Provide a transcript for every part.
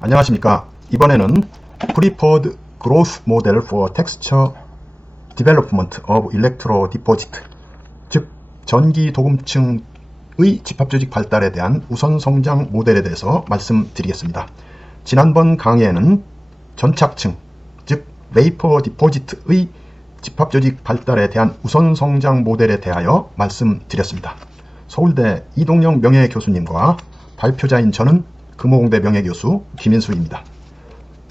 안녕하십니까. 이번에는 Preferred Growth Model for Texture Development of Electro Deposit, 즉 전기 도금층의 집합조직 발달에 대한 우선 성장 모델에 대해서 말씀드리겠습니다. 지난번 강의에는 전착층, 즉 Vapor Deposit의 집합조직 발달에 대한 우선 성장 모델에 대하여 말씀드렸습니다. 서울대 이동영 명예교수님과 발표자인 저는 금호공대 명예교수 김인수입니다.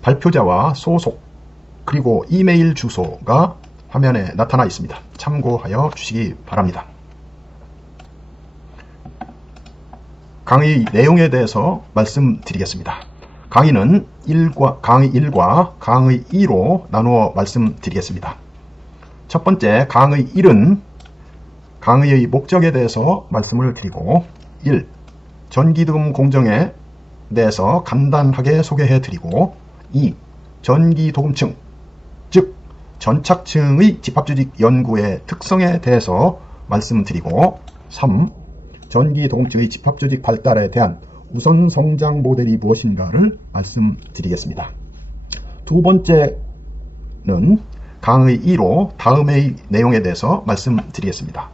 발표자와 소속 그리고 이메일 주소가 화면에 나타나 있습니다. 참고하여 주시기 바랍니다. 강의 내용에 대해서 말씀드리겠습니다. 강의 1과 강의 2로 나누어 말씀드리겠습니다. 첫 번째 강의 1은 강의의 목적에 대해서 말씀을 드리고 1. 전기도금 공정에 대해서 간단하게 소개해 드리고 2. 전기도금층, 즉 전착층의 집합조직 연구의 특성에 대해서 말씀드리고 3. 전기도금층의 집합조직 발달에 대한 우선 성장 모델이 무엇인가를 말씀드리겠습니다. 두 번째는 강의 2로 다음의 내용에 대해서 말씀드리겠습니다.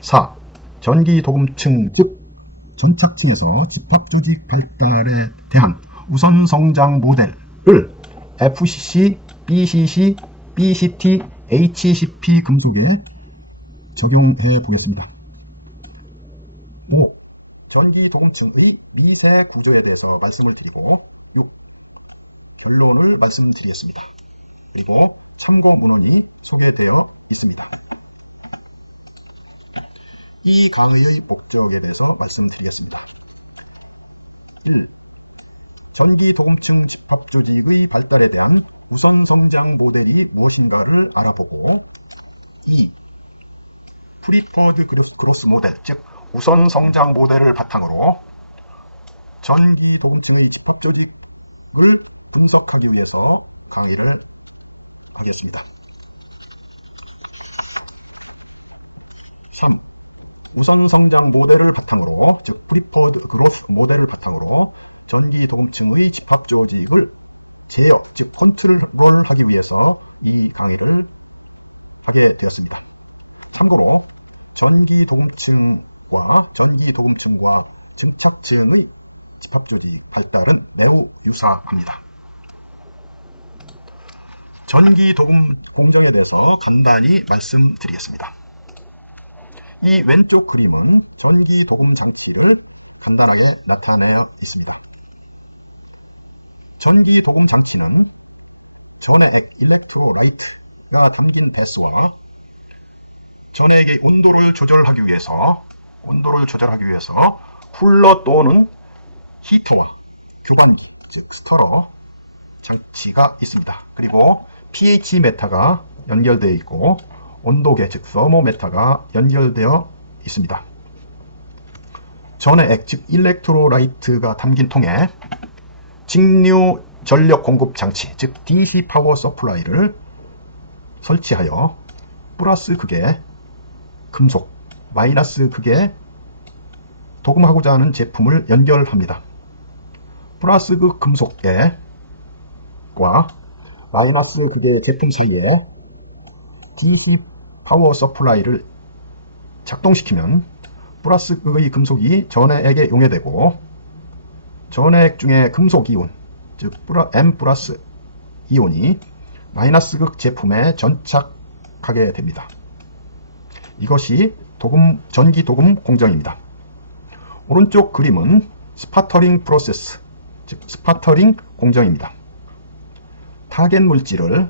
4. 전기도금층, 즉 전착층에서 집합조직 발달에 대한 우선 성장 모델을 FCC, BCC, BCT, HCP 금속에 적용해 보겠습니다. 5. 전기도금층의 미세 구조에 대해서 말씀을 드리고 6. 결론을 말씀드리겠습니다. 그리고 참고 문헌이 소개되어 있습니다. 이 강의의 목적에 대해서 말씀드리겠습니다. 1. 전기도금층 집합조직의 발달에 대한 우선 성장 모델이 무엇인가를 알아보고 2. Preferred Growth Model, 즉 우선 성장 모델을 바탕으로 전기도금층의 집합조직을 분석하기 위해서 강의를 하겠습니다. 3. 우선 성장 모델을 바탕으로, 즉 Preferred Growth 모델을 바탕으로 전기도금층의 집합조직을 제어, 즉 컨트롤하기 위해서 이 강의를 하게 되었습니다. 참고로 전기도금층과 증착층의 집합조직 발달은 매우 유사합니다. 전기도금 공정에 대해서 간단히 말씀드리겠습니다. 이 왼쪽 그림은 전기도금 장치를 간단하게 나타내어 있습니다. 전기도금 장치는 전해액 일렉트로라이트가 담긴 배스와 전해액의 온도를 조절하기 위해서 쿨러 또는 히터와 교반기, 즉 스터러 장치가 있습니다. 그리고 pH 메타가 연결되어 있고 온도계, 즉 서모메타가 연결되어 있습니다. 전해액, 즉 일렉트로라이트가 담긴 통에 직류 전력 공급 장치, 즉 DC 파워 서플라이를 설치하여 플러스 극의 금속, 마이너스 극의 도금하고자 하는 제품을 연결합니다. 플러스 극 금속과 마이너스 극의 제품 사이에 DC 파워 서플라이를 작동시키면 플러스 극의 금속이 전해액에 용해되고 전해액 중에 금속 이온, 즉 M 플러스 이온이 마이너스 극 제품에 전착하게 됩니다. 이것이 전기도금 공정입니다. 오른쪽 그림은 스파터링 프로세스, 즉 스파터링 공정입니다. 타겟 물질의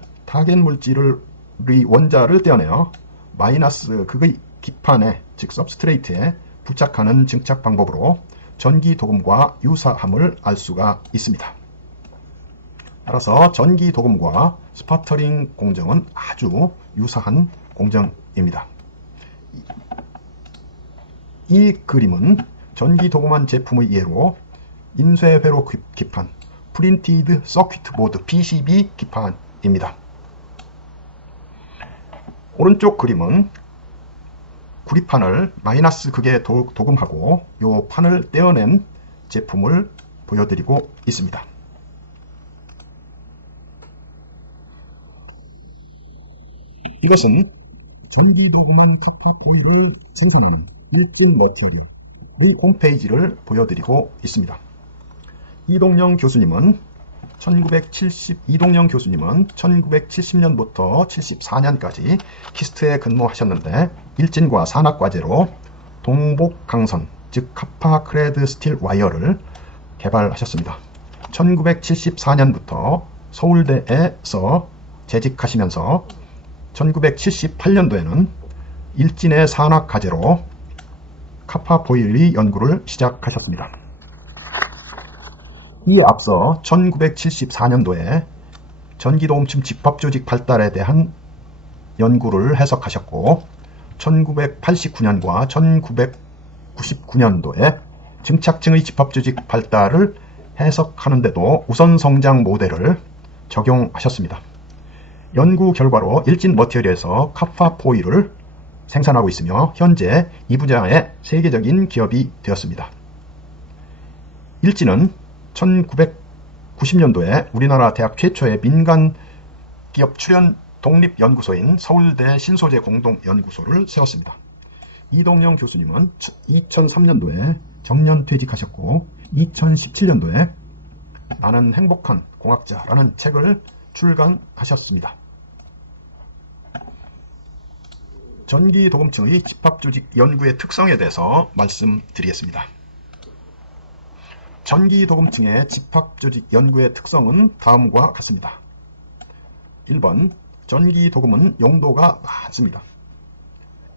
원자를 떼어내어 마이너스 극의 기판에, 즉 서브스트레이트에 부착하는 증착 방법으로 전기도금과 유사함을 알 수가 있습니다. 따라서 전기도금과 스파터링 공정은 아주 유사한 공정입니다. 이 그림은 전기도금한 제품의 예로 인쇄회로 기판, 프린티드 서큐트 보드 PCB 기판입니다. 오른쪽 그림은 구리판을 마이너스 극에 도금하고 이 판을 떼어낸 제품을 보여드리고 있습니다. 이것은 전기도구만 카파 포일을 생산하는 일진 머티리얼의 홈페이지를 보여드리고 있습니다. 이동영 교수님은 1970년부터 74년까지 키스트에 근무하셨는데 일진과 산악과제로 동복강선, 즉 카파 크레드 스틸 와이어를 개발하셨습니다. 1974년부터 서울대에서 재직하시면서 1978년도에는 일진의 산악과제로 카파 포일의 연구를 시작하셨습니다. 이에 앞서 1974년도에 전기도금층 집합조직 발달에 대한 연구를 해석하셨고 1989년과 1999년도에 증착층의 집합조직 발달을 해석하는데도 우선성장 모델을 적용하셨습니다. 연구 결과로 일진 머티리얼에서 카파 포일을 생산하고 있으며 현재 이 분야의 세계적인 기업이 되었습니다. 일진은 1990년도에 우리나라 대학 최초의 민간 기업 출연 독립연구소인 서울대 신소재 공동연구소를 세웠습니다. 이동영 교수님은 2003년도에 정년 퇴직하셨고 2017년도에 나는 행복한 공학자라는 책을 출간하셨습니다. 전기도금층의 집합조직 연구의 특성에 대해서 말씀드리겠습니다. 전기도금층의 집합조직 연구의 특성은 다음과 같습니다. 1번, 전기도금은 용도가 많습니다.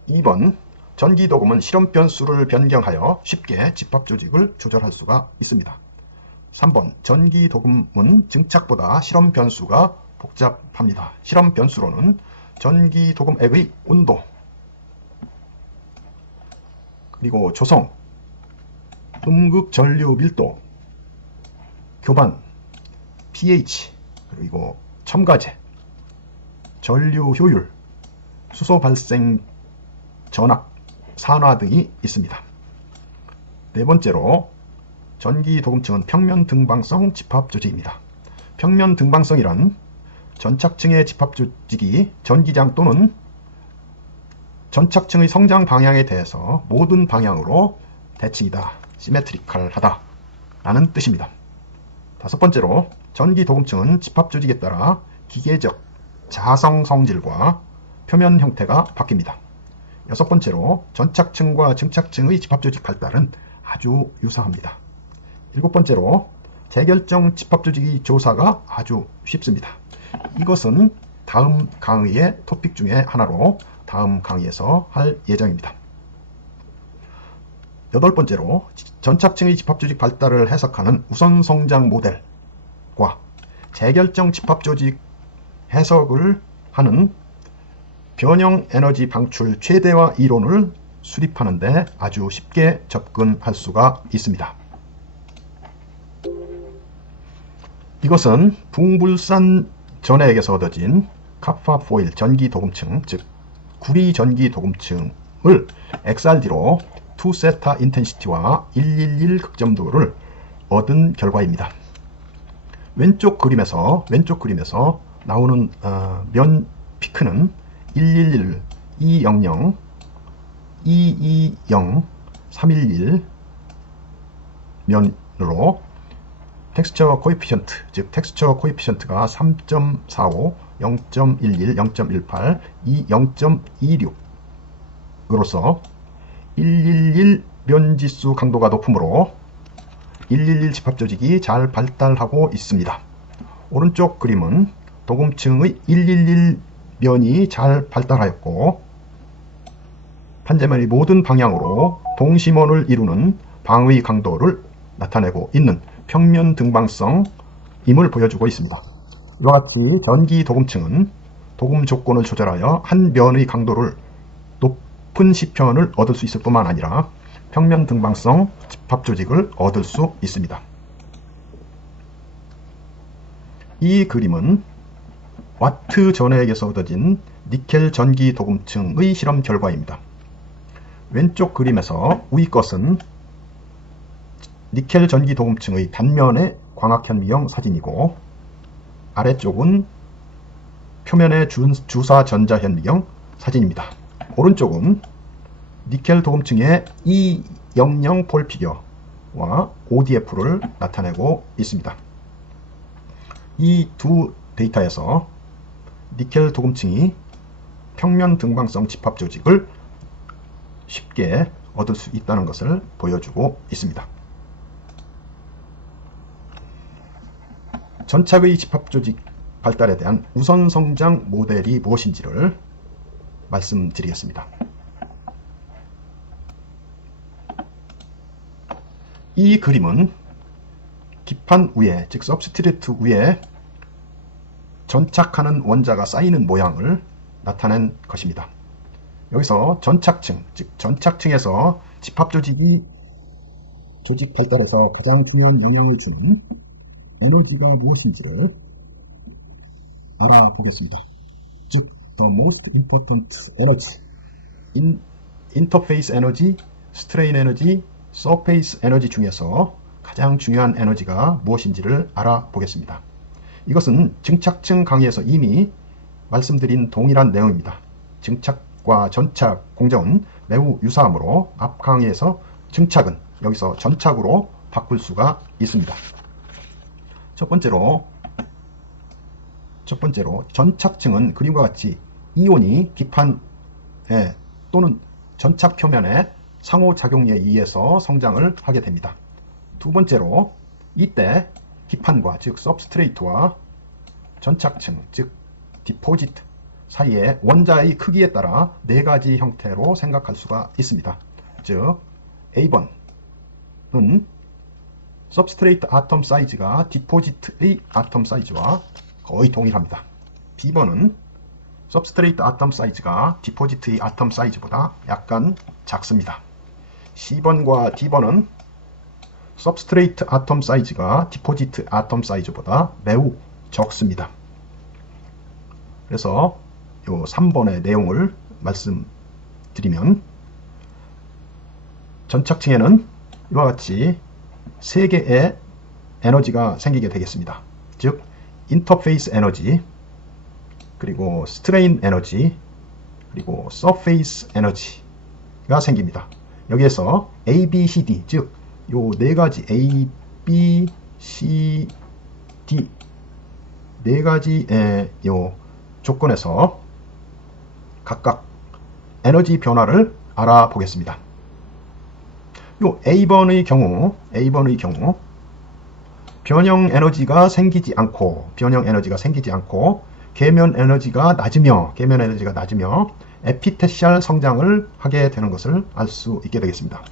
2번, 전기도금은 실험 변수를 변경하여 쉽게 집합조직을 조절할 수가 있습니다. 3번, 전기도금은 증착보다 실험 변수가 복잡합니다. 실험 변수로는 전기도금액의 온도, 그리고 조성, 음극 전류 밀도, 교반, pH, 그리고 첨가제, 전류 효율, 수소 발생 전압, 산화 등이 있습니다. 네 번째로 전기도금층은 평면 등방성 집합조직입니다. 평면 등방성이란 전착층의 집합조직이 전기장 또는 전착층의 성장 방향에 대해서 모든 방향으로 대칭이다, 시메트리컬하다 라는 뜻입니다. 다섯 번째로 전기도금층은 집합조직에 따라 기계적 자성 성질과 표면 형태가 바뀝니다. 여섯 번째로 전착층과 증착층의 집합조직 발달은 아주 유사합니다. 일곱 번째로 재결정 집합조직의 조사가 아주 쉽습니다. 이것은 다음 강의의 토픽 중에 하나로 다음 강의에서 할 예정입니다. 여덟 번째로 전착층의 집합조직 발달을 해석하는 우선성장 모델과 재결정 집합조직 해석을 하는 변형 에너지 방출 최대화 이론을 수립하는데 아주 쉽게 접근할 수가 있습니다. 이것은 붕불산 전해액에서 얻어진 카파 포일 전기도금층, 즉 구리 전기도금층을 XRD로 2세타 인텐시티와 111 극점도를 얻은 결과입니다. 왼쪽 그림에서 나오는 면 피크는 111, 200, 220, 311 면으로 텍스처 코에피션트, 즉 텍스처 코에피션트가 3.45, 0.11, 0.18, 0.26으로서 111 면지수 강도가 높으므로 111 집합조직이 잘 발달하고 있습니다. 오른쪽 그림은 도금층의 111 면이 잘 발달하였고 판재면의 모든 방향으로 동심원을 이루는 방의 강도를 나타내고 있는 평면 등방성임을 보여주고 있습니다. 이와 같이 전기 도금층은 도금 조건을 조절하여 한 면의 강도를 높은 시편을 얻을 수 있을 뿐만 아니라 평면 등방성 집합조직을 얻을 수 있습니다. 이 그림은 와트 전해액에서 얻어진 니켈 전기 도금층의 실험 결과입니다. 왼쪽 그림에서 위 것은 니켈 전기 도금층의 단면의 광학현미경 사진이고 아래쪽은 표면의 주사 전자 현미경 사진입니다. 오른쪽은 니켈 도금층의 E00 폴 피겨와 ODF를 나타내고 있습니다. 이 두 데이터에서 니켈 도금층이 평면 등방성 집합 조직을 쉽게 얻을 수 있다는 것을 보여주고 있습니다. 전착의 집합 조직 발달에 대한 우선 성장 모델이 무엇인지를 말씀드리겠습니다. 이 그림은 기판 위에, 즉 서브스트레이트 위에 전착하는 원자가 쌓이는 모양을 나타낸 것입니다. 여기서 전착층, 즉 전착층에서 집합 조직 발달에서 가장 중요한 영향을 주는 에너지가 무엇인지를 알아보겠습니다. 즉 the most important energy, 인터페이스 에너지, 스트레인 에너지, 서페이스 에너지 중에서 가장 중요한 에너지가 무엇인지를 알아보겠습니다. 이것은 증착층 강의에서 이미 말씀드린 동일한 내용입니다. 증착과 전착 공정은 매우 유사하므로 앞 강의에서 증착은 여기서 전착으로 바꿀 수가 있습니다. 첫 번째로 전착층은 그림과 같이 이온이 기판에 또는 전착 표면에 상호작용에 의해서 성장을 하게 됩니다. 두 번째로 이때 기판과 즉 서브스트레이트와 전착층 즉 디포지트 사이의 원자의 크기에 따라 네 가지 형태로 생각할 수가 있습니다. 즉 A번은 서브스트레이트 아톰 사이즈가 디포지트의 아톰 사이즈와 거의 동일합니다. B번은 서브스트레이트 아톰 사이즈가 디포지트의 아톰 사이즈보다 약간 작습니다. C번과 D번은 서브스트레이트 아톰 사이즈가 디포지트 아톰 사이즈보다 매우 적습니다. 그래서 이 3번의 내용을 말씀드리면 전착층에는 이와 같이 3개의 에너지가 생기게 되겠습니다. 즉 인터페이스 에너지, 그리고 스트레인 에너지, 그리고 서페이스 에너지가 생깁니다. 여기에서 A, B, C, D, 즉 요 네 가지 A, B, C, D 네 가지의 요 조건에서 각각 에너지 변화를 알아보겠습니다. 요 A번의 경우 변형 에너지가 생기지 않고 계면 에너지가 낮으며 에피테시알 성장을 하게 되는 것을 알 수 있게 되겠습니다.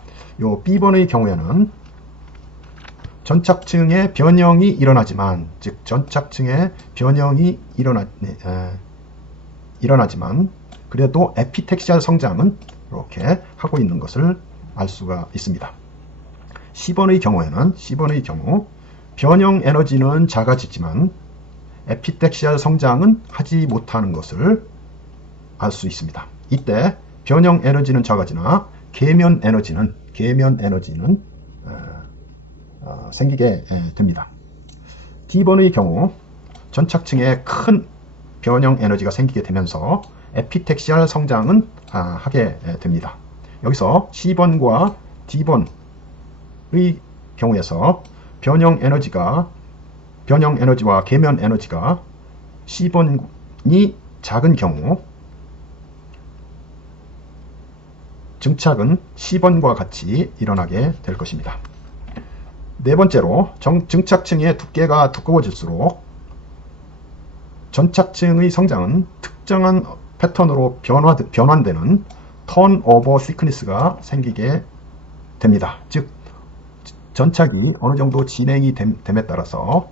요 B번의 경우에는 전착층의 변형이 일어나지만, 즉 전착층의 변형이 일어나지만 그래도 에피텍시알 성장은 이렇게 하고 있는 것을 알 수가 있습니다. C번의 경우 변형 에너지는 작아지지만 에피텍시알 성장은 하지 못하는 것을 알 수 있습니다. 이때 변형 에너지는 작아지나 계면 에너지는 생기게 됩니다. D번의 경우 전착층에 큰 변형 에너지가 생기게 되면서 에피텍시알 성장은 하게 됩니다. 여기서 C번과 D번의 경우에서 변형 에너지와 계면 에너지가 C번이 작은 경우 증착은 C번과 같이 일어나게 될 것입니다. 네 번째로 증착층의 두께가 두꺼워질수록 전착층의 성장은 특정한 패턴으로 변환되는 턴오버 시크니스가 생기게 됩니다. 즉 전착이 어느 정도 진행이 됨에 따라서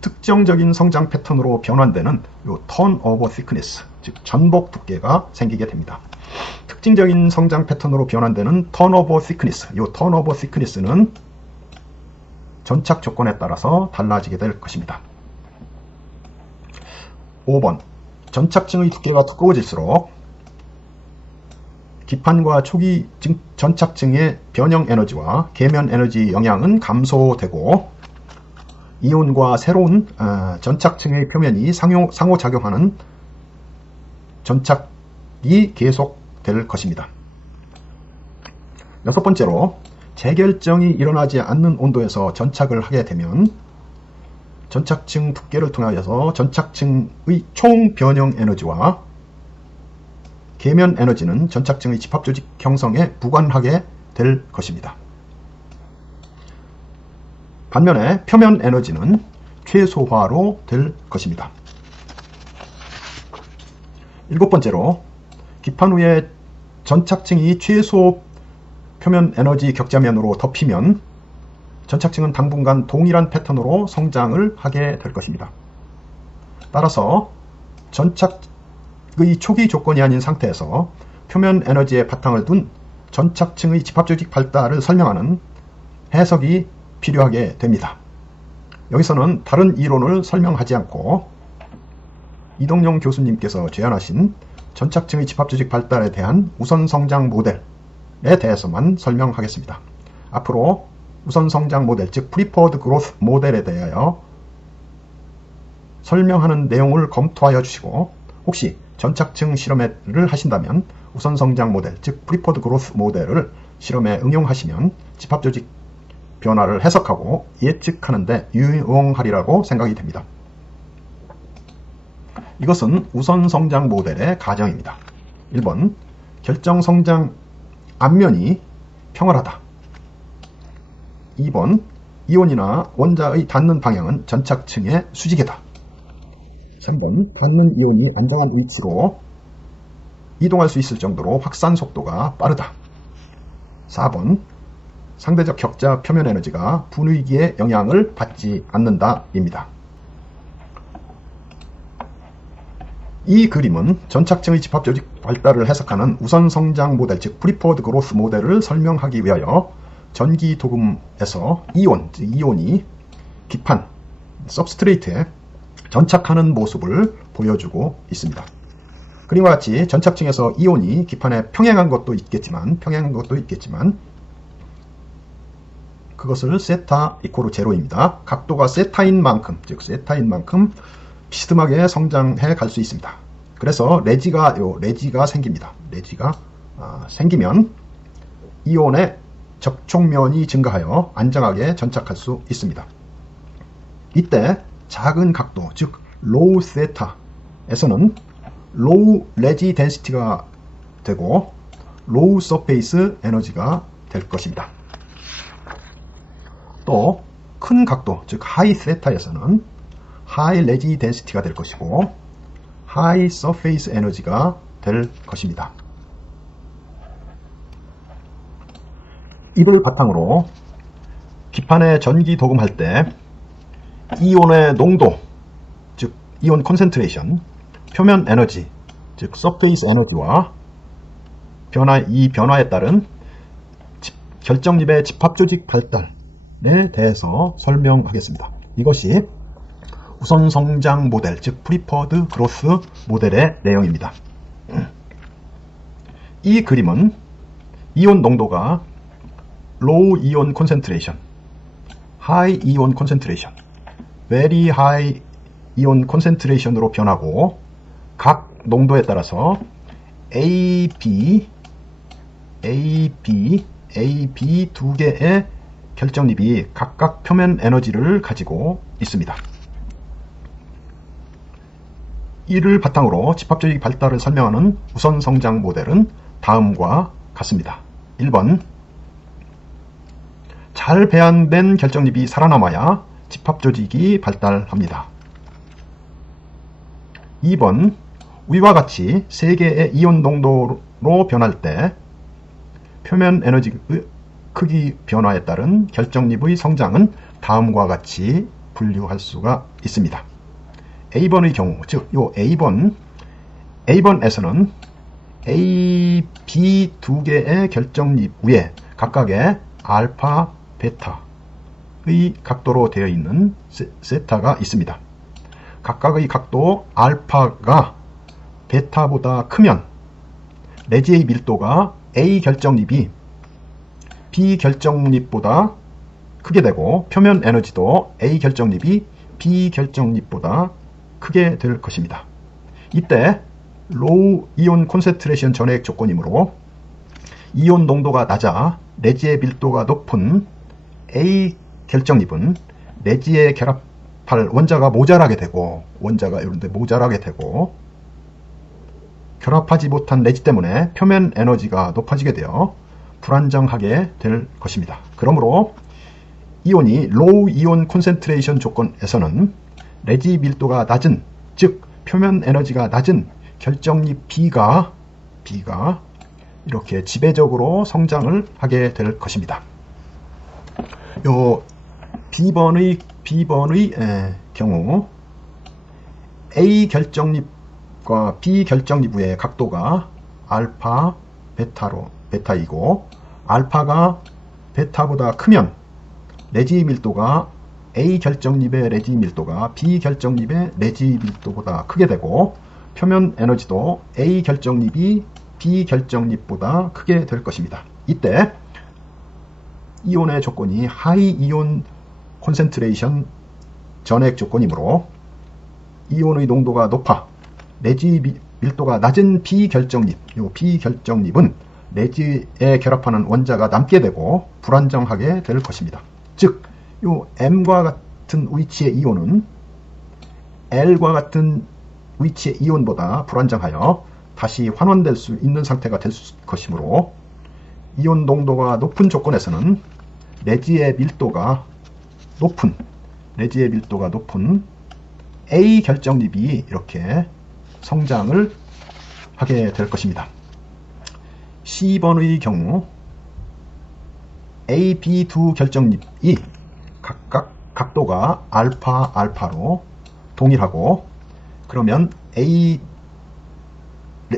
특정적인 성장 패턴으로 변환되는 요 턴오버 시크니스, 즉 전복 두께가 생기게 됩니다. 특징적인 성장 패턴으로 변환되는 턴오버 시크니스, 요 턴오버 시크니스는 전착 조건에 따라서 달라지게 될 것입니다. 5번 전착층의 두께가 두꺼워질수록 기판과 초기 전착층의 변형 에너지와 계면 에너지 영향은 감소되고 이온과 새로운 전착층의 표면이 상호작용하는 전착이 계속될 것입니다. 여섯 번째로 재결정이 일어나지 않는 온도에서 전착을 하게 되면 전착층 두께를 통하여서 전착층의 총 변형 에너지와 계면 에너지는 전착층의 집합조직 형성에 부관하게 될 것입니다. 반면에 표면 에너지는 최소화로 될 것입니다. 일곱 번째로 기판 후에 전착층이 최소 표면 에너지 격자면으로 덮이면 전착층은 당분간 동일한 패턴으로 성장을 하게 될 것입니다. 따라서 전착의 초기 조건이 아닌 상태에서 표면 에너지에 바탕을 둔 전착층의 집합조직 발달을 설명하는 해석이 필요하게 됩니다. 여기서는 다른 이론을 설명하지 않고 이동영 교수님께서 제안하신 전착층의 집합조직 발달에 대한 우선성장 모델에 대해서만 설명하겠습니다. 앞으로 우선성장 모델, 즉 프리포드 그로스 모델에 대하여 설명하는 내용을 검토하여 주시고 혹시 전착층 실험을 하신다면 우선성장 모델, 즉 프리포드 그로스 모델을 실험에 응용하시면 집합조직 변화를 해석하고 예측하는 데 유용하리라고 생각이 됩니다. 이것은 우선성장 모델의 가정입니다. 1번, 결정성장 앞면이 평활하다. 2번, 이온이나 원자의 닿는 방향은 전착층의 수직이다. 3번, 닿는 이온이 안정한 위치로 이동할 수 있을 정도로 확산 속도가 빠르다. 4번, 상대적 격자 표면 에너지가 분위기에 영향을 받지 않는다입니다. 이 그림은 전착층의 집합조직 발달을 해석하는 우선성장 모델, 즉 프리포드 그로스 모델을 설명하기 위하여 전기 도금에서 이온이 기판, 서브스트레이트에 전착하는 모습을 보여주고 있습니다. 그림과 같이 전착층에서 이온이 기판에 평행한 것도 있겠지만 그것을 세타 이코르 제로입니다. 각도가 세타인 만큼 비스듬하게 성장해 갈 수 있습니다. 그래서 레지가 생깁니다. 레지가 생기면 이온의 접촉면이 증가하여 안정하게 전착할 수 있습니다. 이때 작은 각도, 즉 로우 세타에서는 로우 레지 덴시티가 되고 로우 서페이스 에너지가 될 것입니다. 또 큰 각도, 즉 하이 세타에서는 하이 레지 덴시티가 될 것이고 하이 서페이스 에너지가 될 것입니다. 이를 바탕으로 기판에 전기 도금할 때 이온의 농도, 즉 이온 콘센트레이션, 표면 에너지, 즉 서페이스 에너지와 이 변화에 따른 결정립의 집합조직 발달에 대해서 설명하겠습니다. 이것이 우선성장 모델, 즉 프리포드 그로스 모델의 내용입니다. 이 그림은 이온 농도가 low 이온 콘센트레이션, high 이온 콘센트레이션, very high 이온 콘센트레이션으로 변하고 각 농도에 따라서 A, B 두 개의 결정립이 각각 표면 에너지를 가지고 있습니다. 이를 바탕으로 집합조직 발달을 설명하는 우선성장 모델은 다음과 같습니다. 1번, 잘 배양된 결정립이 살아남아야 집합조직이 발달합니다. 2번, 위와 같이 3개의 이온 농도로 변할 때 표면 에너지 크기 변화에 따른 결정립의 성장은 다음과 같이 분류할 수가 있습니다. A번의 경우, 즉 요 A번에서는 A, B 두 개의 결정립 위에 각각의 알파, 베타의 각도로 되어 있는 세타가 있습니다. 각각의 각도 알파가 베타보다 크면 레지의 밀도가 A 결정립이 B 결정립보다 크게 되고 표면 에너지도 A 결정립이 B 결정립보다 크게 될 것입니다. 이때 로우 이온 콘센트레이션 전해액 조건이므로 이온 농도가 낮아 내지의 밀도가 높은 A 결정립은 내지에 결합할 원자가 모자라게 되고, 원자가 이런데 모자라게 되고, 결합하지 못한 내지 때문에 표면 에너지가 높아지게 되어 불안정하게 될 것입니다. 그러므로 이온이 로우 이온 콘센트레이션 조건에서는 내지 밀도가 낮은, 즉 표면 에너지가 낮은 결정립 B가 이렇게 지배적으로 성장을 하게 될 것입니다. 요 B번의 경우 A 결정립과 B 결정립의 각도가 알파, 베타이고 알파가 베타보다 크면 내지 밀도가 A 결정립의 내지 밀도가 B 결정립의 내지 밀도보다 크게 되고 표면 에너지도 A 결정립이 B 결정립보다 크게 될 것입니다. 이때 이온의 조건이 하이 이온 콘센트레이션 전해액 조건이므로 이온의 농도가 높아 내지 밀도가 낮은 B 결정립, 이 B 결정립은 내지에 결합하는 원자가 남게 되고 불안정하게 될 것입니다. 즉, 이 M과 같은 위치의 이온은 L과 같은 위치의 이온보다 불안정하여 다시 환원될 수 있는 상태가 될 것이므로 이온 농도가 높은 조건에서는 내지의 밀도가 높은 A 결정립이 이렇게 성장을 하게 될 것입니다. C번의 경우 A, B 두 결정립이 각각 각도가 알파로 동일하고, 그러면 A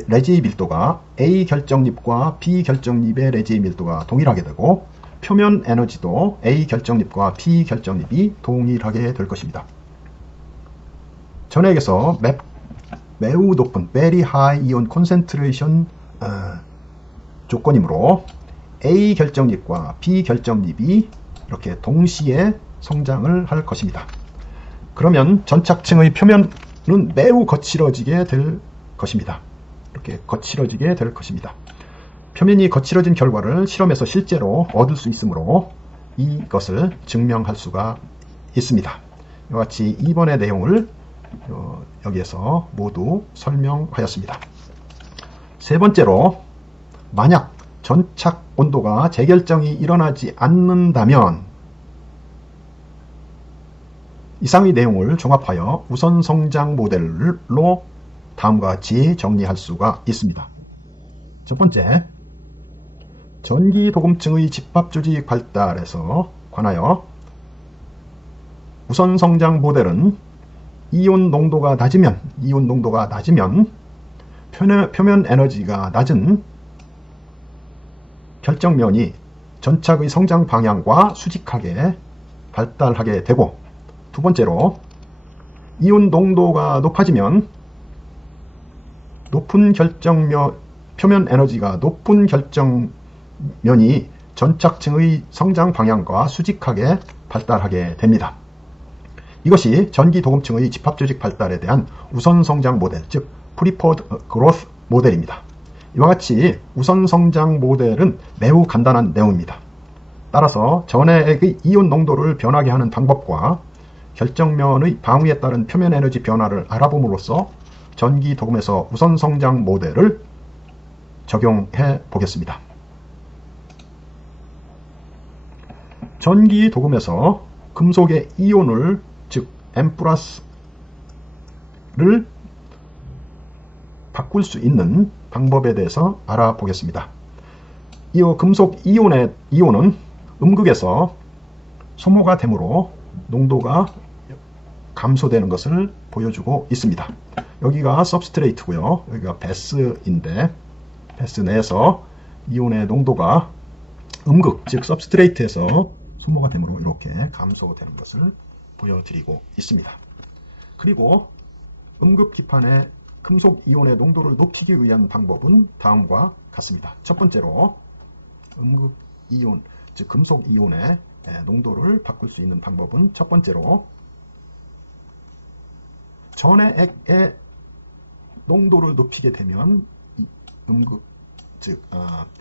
내지 밀도가 A 결정립과 B 결정립의 내지 밀도가 동일하게 되고 표면 에너지도 A 결정립과 B 결정립이 동일하게 될 것입니다. 전액에서 매우 높은 very high ion concentration 조건이므로 A 결정립과 B 결정립이 이렇게 동시에 성장을 할 것입니다. 그러면 전착층의 표면은 매우 거칠어지게 될 것입니다. 이렇게 거칠어지게 될 것입니다. 표면이 거칠어진 결과를 실험에서 실제로 얻을 수 있으므로 이것을 증명할 수가 있습니다. 이와 같이 2번의 내용을 여기에서 모두 설명하였습니다. 세 번째로, 만약 전착 온도가 재결정이 일어나지 않는다면 이상의 내용을 종합하여 우선 성장 모델로 다음과 같이 정리할 수가 있습니다. 첫 번째, 전기 도금층의 집합 조직 발달에서 관하여 우선 성장 모델은 이온 농도가 낮으면 표면 에너지가 낮은 결정면이 전착의 성장 방향과 수직하게 발달하게 되고, 두 번째로 이온 농도가 높아지면 표면 에너지가 높은 결정면이 전착층의 성장 방향과 수직하게 발달하게 됩니다. 이것이 전기 도금층의 집합 조직 발달에 대한 우선 성장 모델, 즉 Preferred Growth 모델입니다. 이와 같이 우선 성장 모델은 매우 간단한 내용입니다. 따라서 전해액의 이온 농도를 변하게 하는 방법과 결정면의 방위에 따른 표면 에너지 변화를 알아봄으로써 전기 도금에서 우선 성장 모델을 적용해 보겠습니다. 전기 도금에서 금속의 이온을, 즉 M+를 바꿀 수 있는 방법에 대해서 알아보겠습니다. 이 금속 이온은 음극에서 소모가 되므로 농도가 감소되는 것을 보여주고 있습니다. 여기가 सब스트레이트고요. 여기가 베스인데, 베스 내에서 이온의 농도가 음극, 즉 सब스트레이트에서 소모가 되므로 이렇게 감소되는 것을 보여드리고 있습니다. 그리고 음극 기판의 금속 이온의 농도를 높이기 위한 방법은 다음과 같습니다. 첫 번째로 음극 이온, 즉 금속 이온의 농도를 바꿀 수 있는 방법은 첫 번째로 전해 액의 농도를 높이게 되면 즉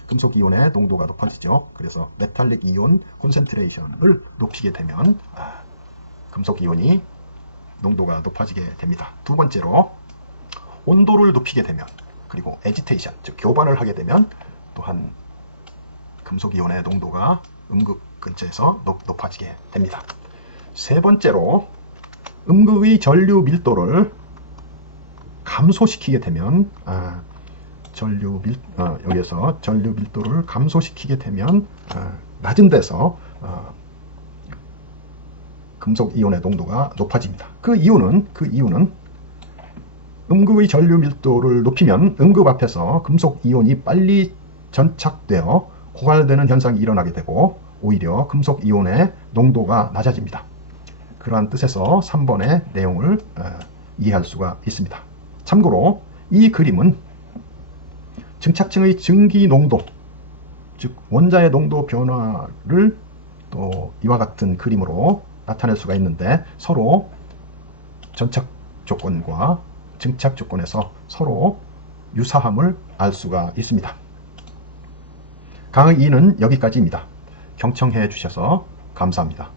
금속 이온의 농도가 높아지죠. 그래서 메탈릭 이온 콘센트레이션을 높이게 되면 금속 이온이 농도가 높아지게 됩니다. 두 번째로 온도를 높이게 되면, 그리고 에지테이션, 즉 교반을 하게 되면 또한 금속 이온의 농도가 음극 근처에서 높아지게 됩니다. 세 번째로 음극의 전류 감소시키게 되면 여기서 전류 밀도를 감소시키게 되면 낮은 데서 금속 이온의 농도가 높아집니다. 그 이유는 음극의 전류 밀도를 높이면 음극 앞에서 금속 이온이 빨리 전착되어 고갈되는 현상이 일어나게 되고 오히려 금속 이온의 농도가 낮아집니다. 그러한 뜻에서 3번의 내용을 이해할 수가 있습니다. 참고로 이 그림은 증착층의 증기 농도, 즉 원자의 농도 변화를 또 이와 같은 그림으로 나타낼 수가 있는데, 서로 전착 조건과 증착 조건에서 서로 유사함을 알 수가 있습니다. 강의 2는 여기까지입니다. 경청해 주셔서 감사합니다.